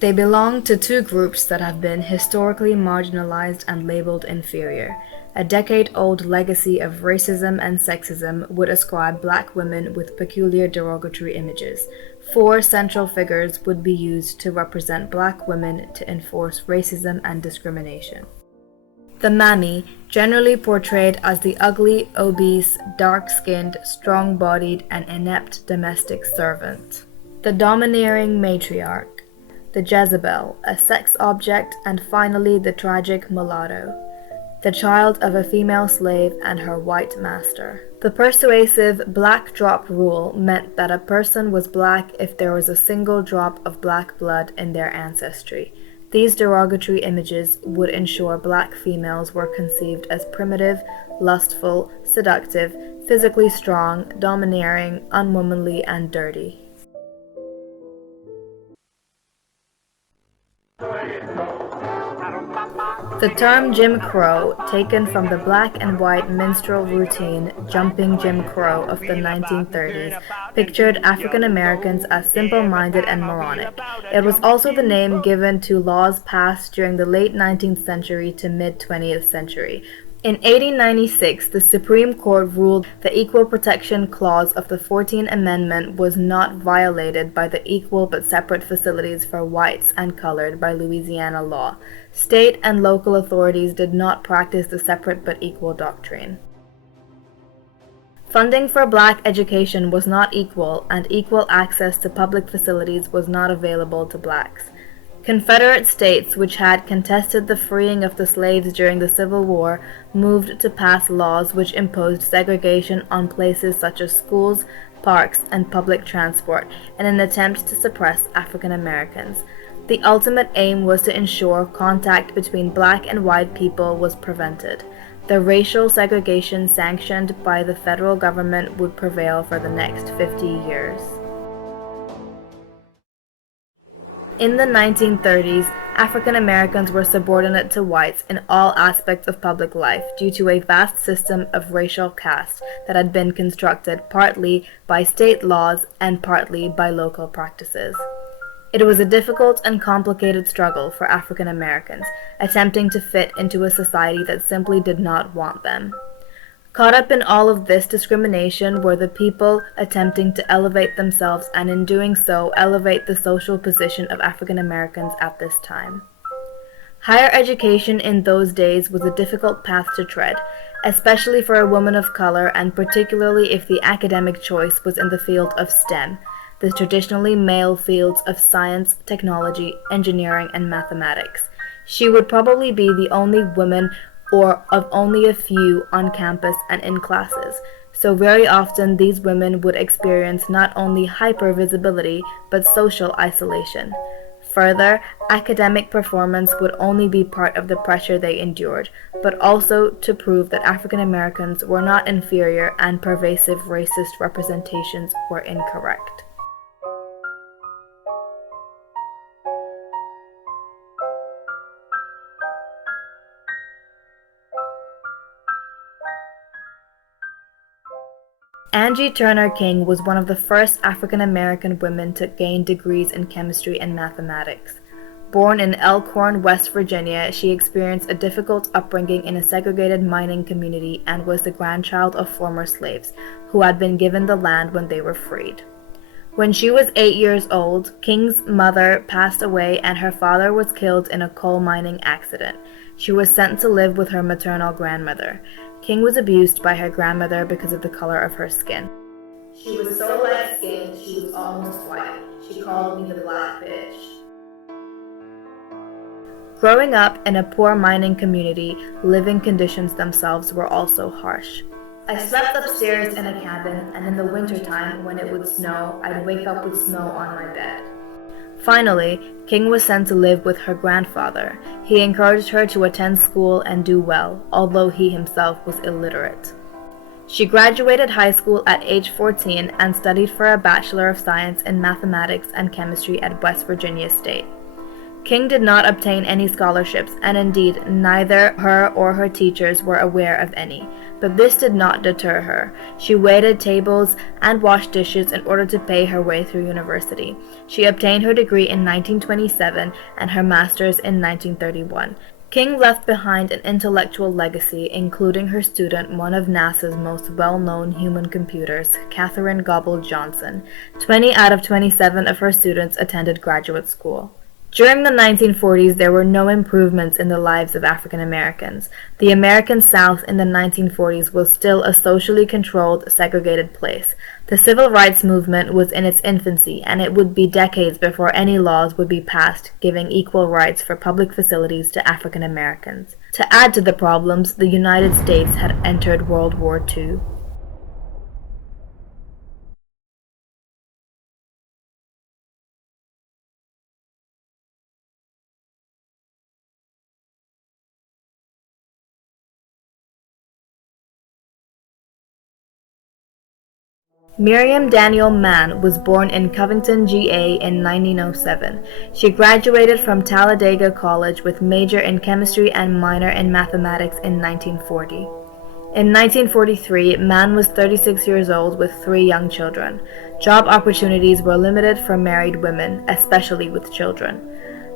They belong to two groups that have been historically marginalized and labeled inferior. A decade-old legacy of racism and sexism would ascribe black women with peculiar derogatory images. Four central figures would be used to represent black women to enforce racism and discrimination. The mammy, generally portrayed as the ugly, obese, dark-skinned, strong-bodied, and inept domestic servant. The domineering matriarch. The Jezebel, a sex object, and finally the tragic mulatto, the child of a female slave and her white master. The persuasive black drop rule meant that a person was black if there was a single drop of black blood in their ancestry. These derogatory images would ensure black females were conceived as primitive, lustful, seductive, physically strong, domineering, unwomanly, and dirty. The term Jim Crow, taken from the black and white minstrel routine Jumping Jim Crow of the 1930s, pictured African Americans as simple-minded and moronic. It was also the name given to laws passed during the late 19th century to mid-20th century. In 1896, the Supreme Court ruled the Equal Protection Clause of the 14th Amendment was not violated by the equal but separate facilities for whites and colored by Louisiana law. State and local authorities did not practice the separate but equal doctrine. Funding for black education was not equal, and equal access to public facilities was not available to blacks. Confederate states, which had contested the freeing of the slaves during the Civil War, moved to pass laws which imposed segregation on places such as schools, parks, and public transport in an attempt to suppress African Americans. The ultimate aim was to ensure contact between black and white people was prevented. The racial segregation sanctioned by the federal government would prevail for the next 50 years. In the 1930s, African Americans were subordinate to whites in all aspects of public life due to a vast system of racial caste that had been constructed partly by state laws and partly by local practices. It was a difficult and complicated struggle for African Americans, attempting to fit into a society that simply did not want them. Caught up in all of this discrimination were the people attempting to elevate themselves and in doing so elevate the social position of African Americans at this time. Higher education in those days was a difficult path to tread, especially for a woman of color and particularly if the academic choice was in the field of STEM, the traditionally male fields of science, technology, engineering, and mathematics. She would probably be the only woman or of only a few on campus and in classes, so very often these women would experience not only hypervisibility but social isolation. Further, academic performance would only be part of the pressure they endured, but also to prove that African Americans were not inferior and pervasive racist representations were incorrect. Angie Turner King was one of the first African American women to gain degrees in chemistry and mathematics. Born in Elkhorn, West Virginia, she experienced a difficult upbringing in a segregated mining community and was the grandchild of former slaves who had been given the land when they were freed. When she was 8 years old, King's mother passed away and her father was killed in a coal mining accident. She was sent to live with her maternal grandmother. King was abused by her grandmother because of the color of her skin. She was so light-skinned she was almost white. She called me the black bitch. Growing up in a poor mining community, living conditions themselves were also harsh. I slept upstairs in a cabin, and in the wintertime, when it would snow, I'd wake up with snow on my bed. Finally, King was sent to live with her grandfather. He encouraged her to attend school and do well, although he himself was illiterate. She graduated high school at age 14 and studied for a Bachelor of Science in Mathematics and Chemistry at West Virginia State. King did not obtain any scholarships, and indeed neither her or her teachers were aware of any. But this did not deter her. She waited tables and washed dishes in order to pay her way through university. She obtained her degree in 1927 and her master's in 1931. King left behind an intellectual legacy, including her student, one of NASA's most well-known human computers, Katherine Gobble Johnson. 20 out of 27 of her students attended graduate school. During the 1940s, there were no improvements in the lives of African Americans. The American South in the 1940s was still a socially controlled, segregated place. The civil rights movement was in its infancy, and it would be decades before any laws would be passed giving equal rights for public facilities to African Americans. To add to the problems, the United States had entered World War II. Miriam Daniel Mann was born in Covington, GA in 1907. She graduated from Talladega College with major in chemistry and minor in mathematics in 1940. In 1943, Mann was 36 years old with 3 young children. Job opportunities were limited for married women, especially with children.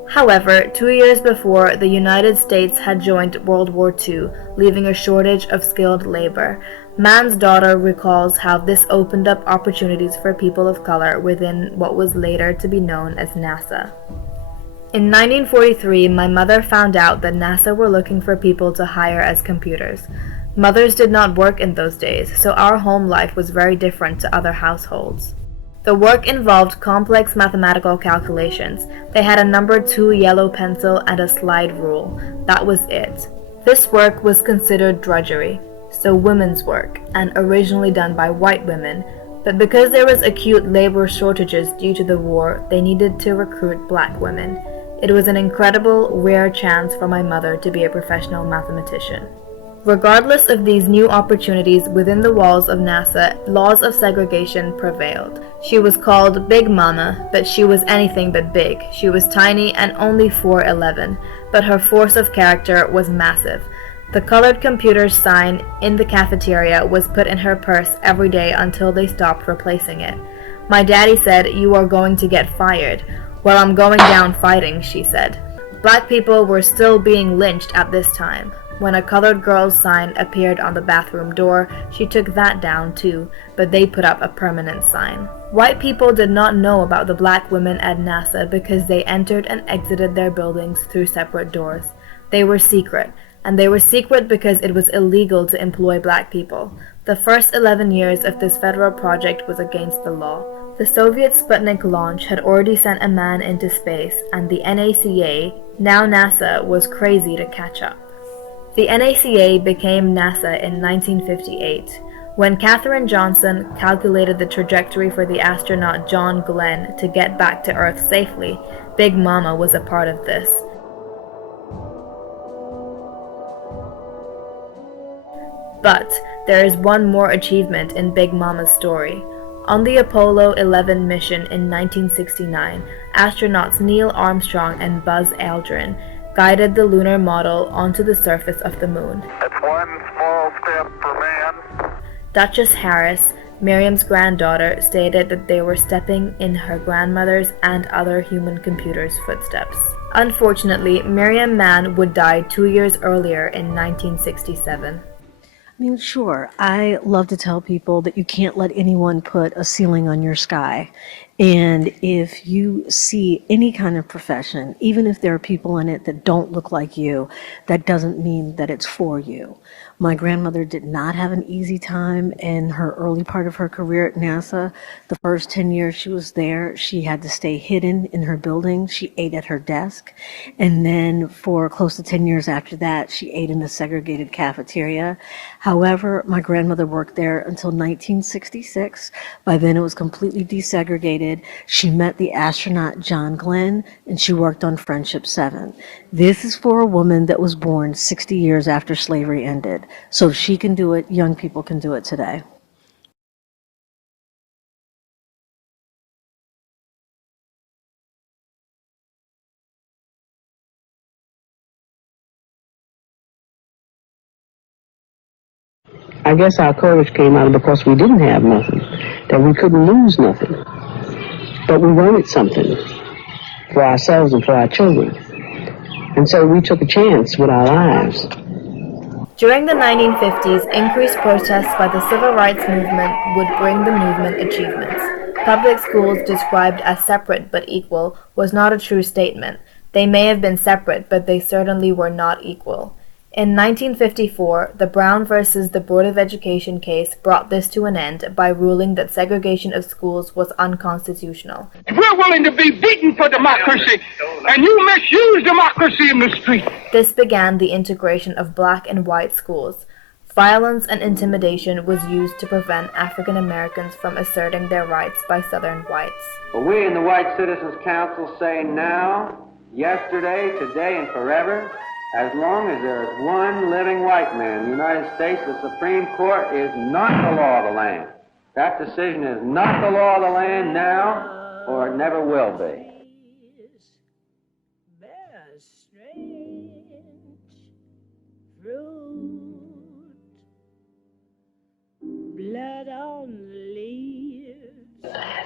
However, 2 years before, the United States had joined World War II, leaving a shortage of skilled labor. Mann's daughter recalls how this opened up opportunities for people of color within what was later to be known as NASA. In 1943, my mother found out that NASA were looking for people to hire as computers. Mothers did not work in those days, so our home life was very different to other households. The work involved complex mathematical calculations. They had a number 2 yellow pencil and a slide rule. That was it. This work was considered drudgery, so women's work, and originally done by white women, but because there was acute labor shortages due to the war, they needed to recruit black women. It was an incredible, rare chance for my mother to be a professional mathematician. Regardless of these new opportunities within the walls of NASA, laws of segregation prevailed. She was called Big Mama, but she was anything but big. She was tiny and only 4'11", but her force of character was massive. The colored computer's sign in the cafeteria was put in her purse every day until they stopped replacing it. My daddy said, "You are going to get fired." "Well, I'm going down fighting," she said. Black people were still being lynched at this time. When a colored girl's sign appeared on the bathroom door, she took that down too, but they put up a permanent sign. White people did not know about the black women at NASA because they entered and exited their buildings through separate doors. They were secret, and they were secret because it was illegal to employ black people. The first 11 years of this federal project was against the law. The Soviet Sputnik launch had already sent a man into space, and the NACA, now NASA, was crazy to catch up. The NACA became NASA in 1958. When Katherine Johnson calculated the trajectory for the astronaut John Glenn to get back to Earth safely, Big Mama was a part of this. But there is one more achievement in Big Mama's story. On the Apollo 11 mission in 1969, astronauts Neil Armstrong and Buzz Aldrin guided the lunar model onto the surface of the moon. That's one small step for man. Duchess Harris, Miriam's granddaughter, stated that they were stepping in her grandmother's and other human computers' footsteps. Unfortunately, Miriam Mann would die 2 years earlier in 1967. I mean, sure, I love to tell people that you can't let anyone put a ceiling on your sky. And if you see any kind of profession, even if there are people in it that don't look like you, that doesn't mean that it's for you. My grandmother did not have an easy time in her early part of her career at NASA. The first 10 years she was there, she had to stay hidden in her building. She ate at her desk. And then for close to 10 years after that, she ate in a segregated cafeteria. However, my grandmother worked there until 1966. By then it was completely desegregated. She met the astronaut John Glenn, and she worked on Friendship 7. This is for a woman that was born 60 years after slavery ended. So if she can do it, young people can do it today. I guess our courage came out because we didn't have nothing, that we couldn't lose nothing. But we wanted something for ourselves and for our children. And so we took a chance with our lives. During the 1950s, increased protests by the civil rights movement would bring the movement achievements. Public schools described as separate but equal was not a true statement. They may have been separate, but they certainly were not equal. In 1954, the Brown versus the Board of Education case brought this to an end by ruling that segregation of schools was unconstitutional. We're willing to be beaten for democracy, and you misuse democracy in the street. This began the integration of black and white schools. Violence and intimidation was used to prevent African Americans from asserting their rights by Southern whites. But we in the White Citizens Council say now, yesterday, today, and forever, as long as there is one living white man in the United States, the Supreme Court is not the law of the land. That decision is not the law of the land now, or it never will be.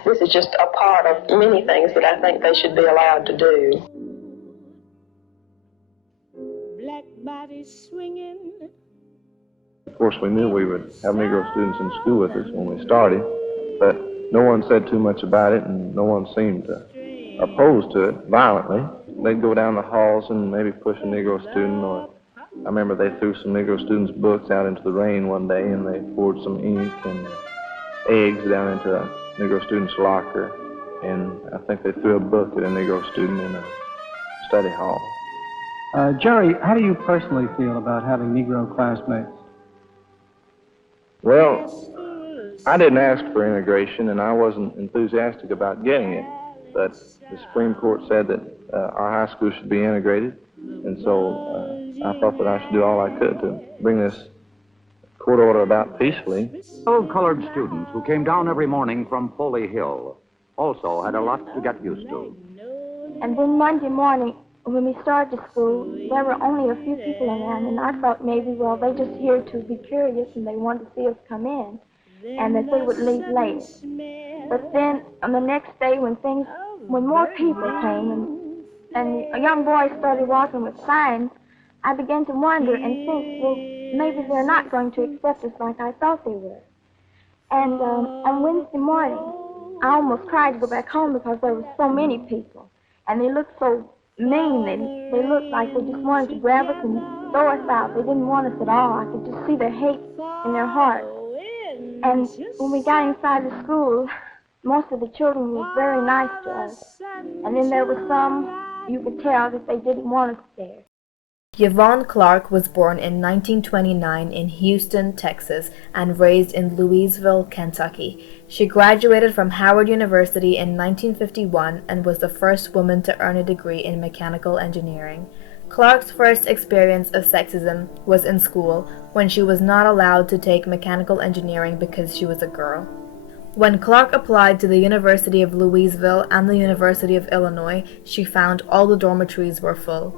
This is just a part of many things that I think they should be allowed to do. Black bodies swinging. Of course, we knew we would have Negro students in school with us when we started, but no one said too much about it, and no one seemed opposed to it violently. They'd go down the halls and maybe push a Negro student, or I remember they threw some Negro students' books out into the rain one day, and they poured some ink and eggs down into a Negro student's locker, and I think they threw a book at a Negro student in a study hall. Jerry, how do you personally feel about having Negro classmates? Well, I didn't ask for integration, and I wasn't enthusiastic about getting it, but the Supreme Court said that our high school should be integrated, and so I thought that I should do all I could to bring this court order about peacefully. 12 colored students who came down every morning from Foley Hill also had a lot to get used to. And then Monday morning, when we started school, there were only a few people around, and I thought maybe, well, they just here to be curious and they wanted to see us come in, and that they would leave late. But then on the next day, when more people came and a young boy started walking with signs, I began to wonder and think, well, maybe they're not going to accept us like I thought they were. And on Wednesday morning, I almost tried to go back home because there were so many people, and they looked so mean. They looked like they just wanted to grab us and throw us out. They didn't want us at all. I could just see their hate in their hearts. And when we got inside the school, most of the children were very nice to us. And then there were some, you could tell that they didn't want us there. Yvonne Clark was born in 1929 in Houston, Texas, and raised in Louisville, Kentucky. She graduated from Howard University in 1951 and was the first woman to earn a degree in mechanical engineering. Clark's first experience of sexism was in school, when she was not allowed to take mechanical engineering because she was a girl. When Clark applied to the University of Louisville and the University of Illinois, she found all the dormitories were full.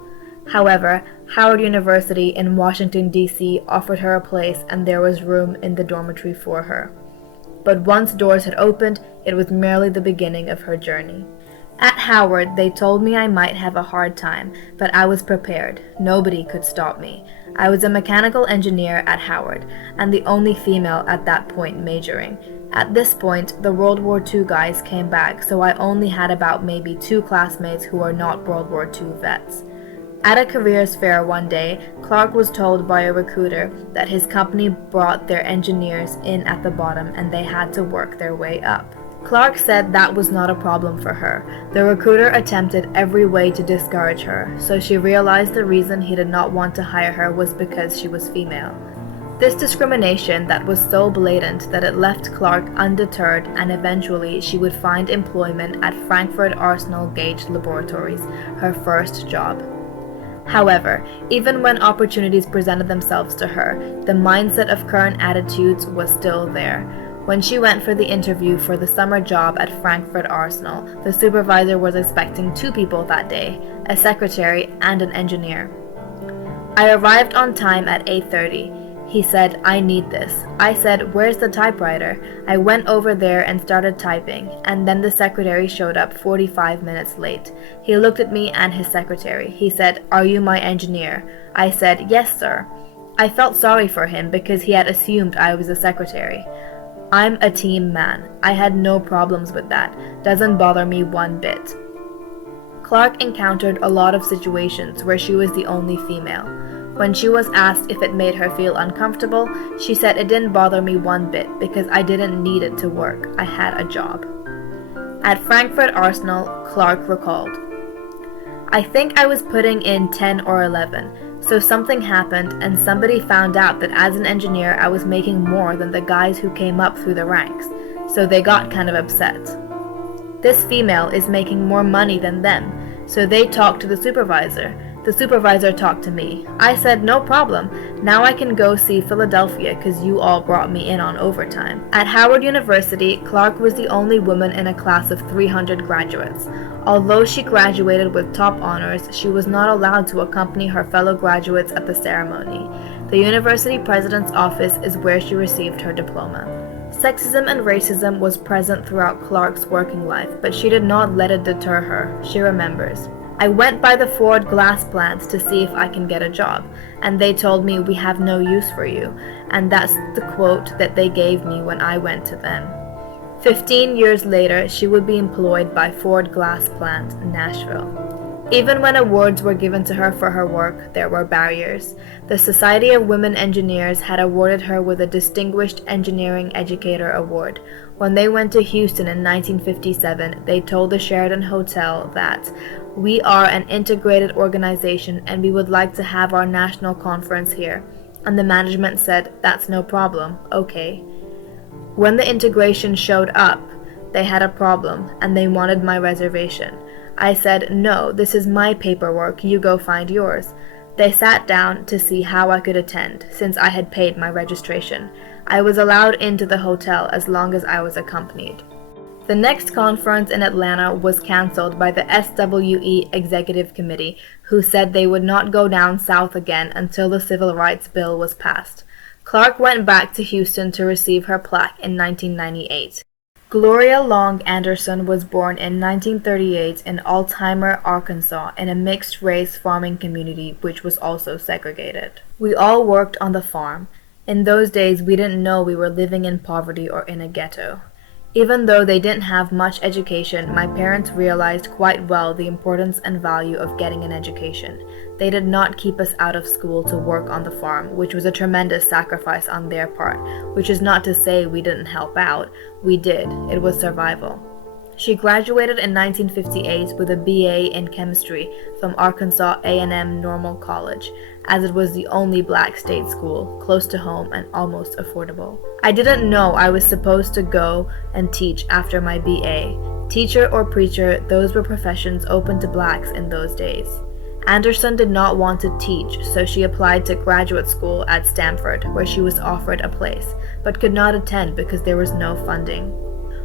However, Howard University in Washington, D.C. offered her a place, and there was room in the dormitory for her. But once doors had opened, it was merely the beginning of her journey. At Howard, they told me I might have a hard time, but I was prepared. Nobody could stop me. I was a mechanical engineer at Howard, and the only female at that point majoring. At this point, the World War II guys came back, so I only had about maybe 2 classmates who are not World War II vets. At a careers fair one day, Clark was told by a recruiter that his company brought their engineers in at the bottom and they had to work their way up. Clark said that was not a problem for her. The recruiter attempted every way to discourage her, so she realized the reason he did not want to hire her was because she was female. This discrimination that was so blatant that it left Clark undeterred, and eventually she would find employment at Frankfurt Arsenal Gauge Laboratories, her first job. However, even when opportunities presented themselves to her, the mindset of current attitudes was still there. When she went for the interview for the summer job at Frankfurt Arsenal, the supervisor was expecting 2 people that day, a secretary and an engineer. I arrived on time at 8:30. He said, "I need this." I said, "Where's the typewriter?" I went over there and started typing, and then the secretary showed up 45 minutes late. He looked at me and his secretary. He said, "Are you my engineer?" I said, "Yes, sir." I felt sorry for him because he had assumed I was a secretary. I'm a team man. I had no problems with that. Doesn't bother me one bit. Clark encountered a lot of situations where she was the only female. When she was asked if it made her feel uncomfortable, she said it didn't bother me one bit because I didn't need it to work. I had a job. At Frankfurt Arsenal, Clark recalled, "I think I was putting in 10 or 11. So something happened and somebody found out that as an engineer I was making more than the guys who came up through the ranks, so they got kind of upset. This female is making more money than them, so they talked to the supervisor. The supervisor talked to me. I said, no problem, now I can go see Philadelphia because you all brought me in on overtime." At Howard University, Clark was the only woman in a class of 300 graduates. Although she graduated with top honors, she was not allowed to accompany her fellow graduates at the ceremony. The university president's office is where she received her diploma. Sexism and racism was present throughout Clark's working life, but she did not let it deter her. She remembers, "I went by the Ford glass plants to see if I can get a job, and they told me we have no use for you," and that's the quote that they gave me when I went to them. 15 years later, she would be employed by Ford Glass Plant, Nashville. Even when awards were given to her for her work, there were barriers. The Society of Women Engineers had awarded her with a Distinguished Engineering Educator Award. When they went to Houston in 1957, they told the Sheraton Hotel that, "We are an integrated organization and we would like to have our national conference here." And the management said, "That's no problem, okay." When the integration showed up, they had a problem and they wanted my reservation. I said, "No, this is my paperwork, you go find yours." They sat down to see how I could attend, since I had paid my registration. I was allowed into the hotel as long as I was accompanied. The next conference in Atlanta was canceled by the SWE Executive Committee, who said they would not go down south again until the Civil Rights Bill was passed. Clark went back to Houston to receive her plaque in 1998. Gloria Long Anderson was born in 1938 in Altheimer, Arkansas, in a mixed-race farming community which was also segregated. We all worked on the farm. In those days, we didn't know we were living in poverty or in a ghetto. Even though they didn't have much education, my parents realized quite well the importance and value of getting an education. They did not keep us out of school to work on the farm, which was a tremendous sacrifice on their part, which is not to say we didn't help out. We did. It was survival. She graduated in 1958 with a BA in chemistry from Arkansas A&M Normal College, as it was the only black state school, close to home and almost affordable. I didn't know I was supposed to go and teach after my BA. Teacher or preacher, those were professions open to blacks in those days. Anderson did not want to teach, so she applied to graduate school at Stanford, where she was offered a place, but could not attend because there was no funding.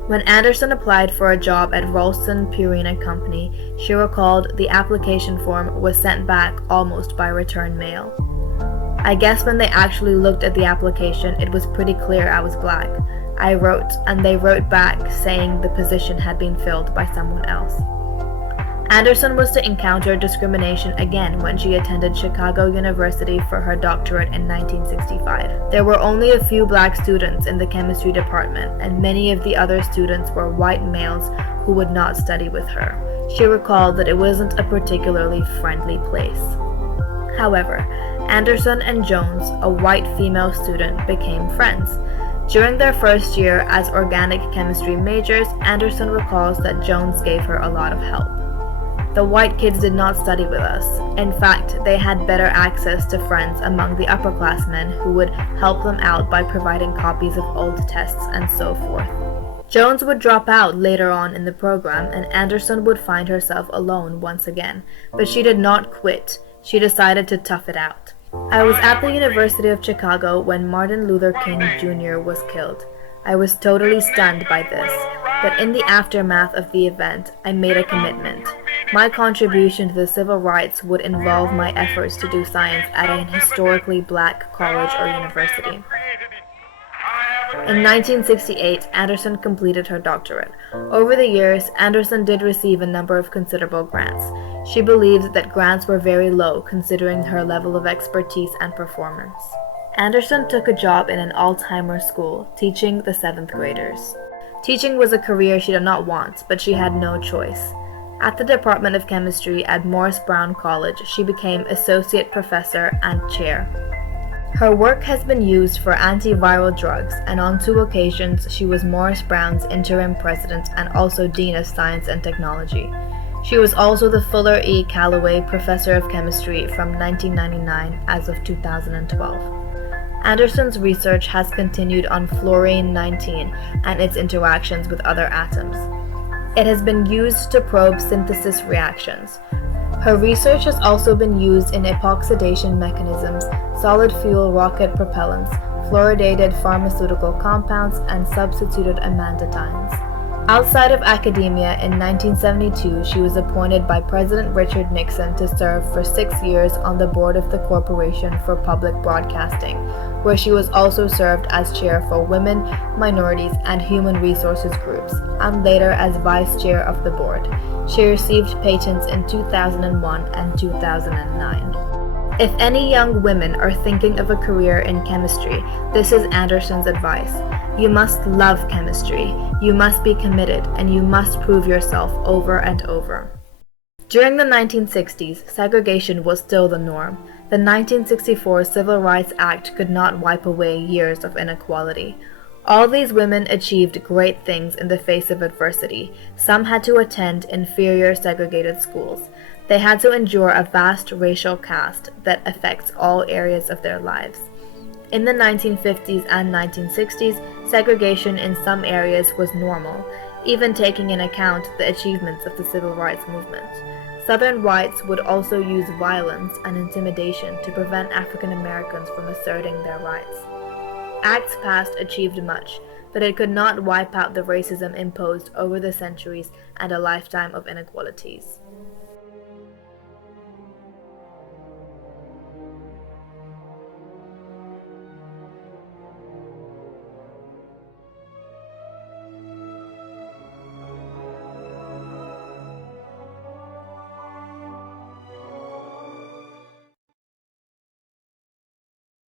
When Anderson applied for a job at Ralston Purina Company, she recalled the application form was sent back almost by return mail. I guess when they actually looked at the application, it was pretty clear I was black. I wrote, and they wrote back saying the position had been filled by someone else. Anderson was to encounter discrimination again when she attended Chicago University for her doctorate in 1965. There were only a few black students in the chemistry department, and many of the other students were white males who would not study with her. She recalled that it wasn't a particularly friendly place. However, Anderson and Jones, a white female student, became friends. During their first year as organic chemistry majors, Anderson recalls that Jones gave her a lot of help. The white kids did not study with us. In fact, they had better access to friends among the upperclassmen who would help them out by providing copies of old tests and so forth. Jones would drop out later on in the program, and Anderson would find herself alone once again, but she did not quit. She decided to tough it out. I was at the University of Chicago when Martin Luther King Jr. was killed. I was totally stunned by this, but in the aftermath of the event, I made a commitment. My contribution to the civil rights would involve my efforts to do science at an historically black college or university. In 1968, Anderson completed her doctorate. Over the years, Anderson did receive a number of considerable grants. She believes that grants were very low considering her level of expertise and performance. Anderson took a job in an Alzheimer's school, teaching the 7th graders. Teaching was a career she did not want, but she had no choice. At the Department of Chemistry at Morris Brown College, she became associate professor and chair. Her work has been used for antiviral drugs, and on 2 occasions she was Morris Brown's interim president and also dean of science and technology. She was also the Fuller E. Calloway Professor of Chemistry from 1999 as of 2012. Anderson's research has continued on fluorine-19 and its interactions with other atoms. It has been used to probe synthesis reactions. Her research has also been used in epoxidation mechanisms, solid fuel rocket propellants, fluoridated pharmaceutical compounds, and substituted amanditines. Outside of academia, in 1972, she was appointed by President Richard Nixon to serve for 6 years on the board of the Corporation for Public Broadcasting, where she was also served as chair for women, minorities, and human resources groups, and later as vice chair of the board. She received patents in 2001 and 2009. If any young women are thinking of a career in chemistry, this is Anderson's advice. You must love chemistry, you must be committed, and you must prove yourself over and over. During the 1960s, segregation was still the norm. The 1964 Civil Rights Act could not wipe away years of inequality. All these women achieved great things in the face of adversity. Some had to attend inferior segregated schools. They had to endure a vast racial caste that affects all areas of their lives. In the 1950s and 1960s, segregation in some areas was normal, even taking in account the achievements of the civil rights movement. Southern whites would also use violence and intimidation to prevent African Americans from asserting their rights. Acts passed achieved much, but it could not wipe out the racism imposed over the centuries and a lifetime of inequalities.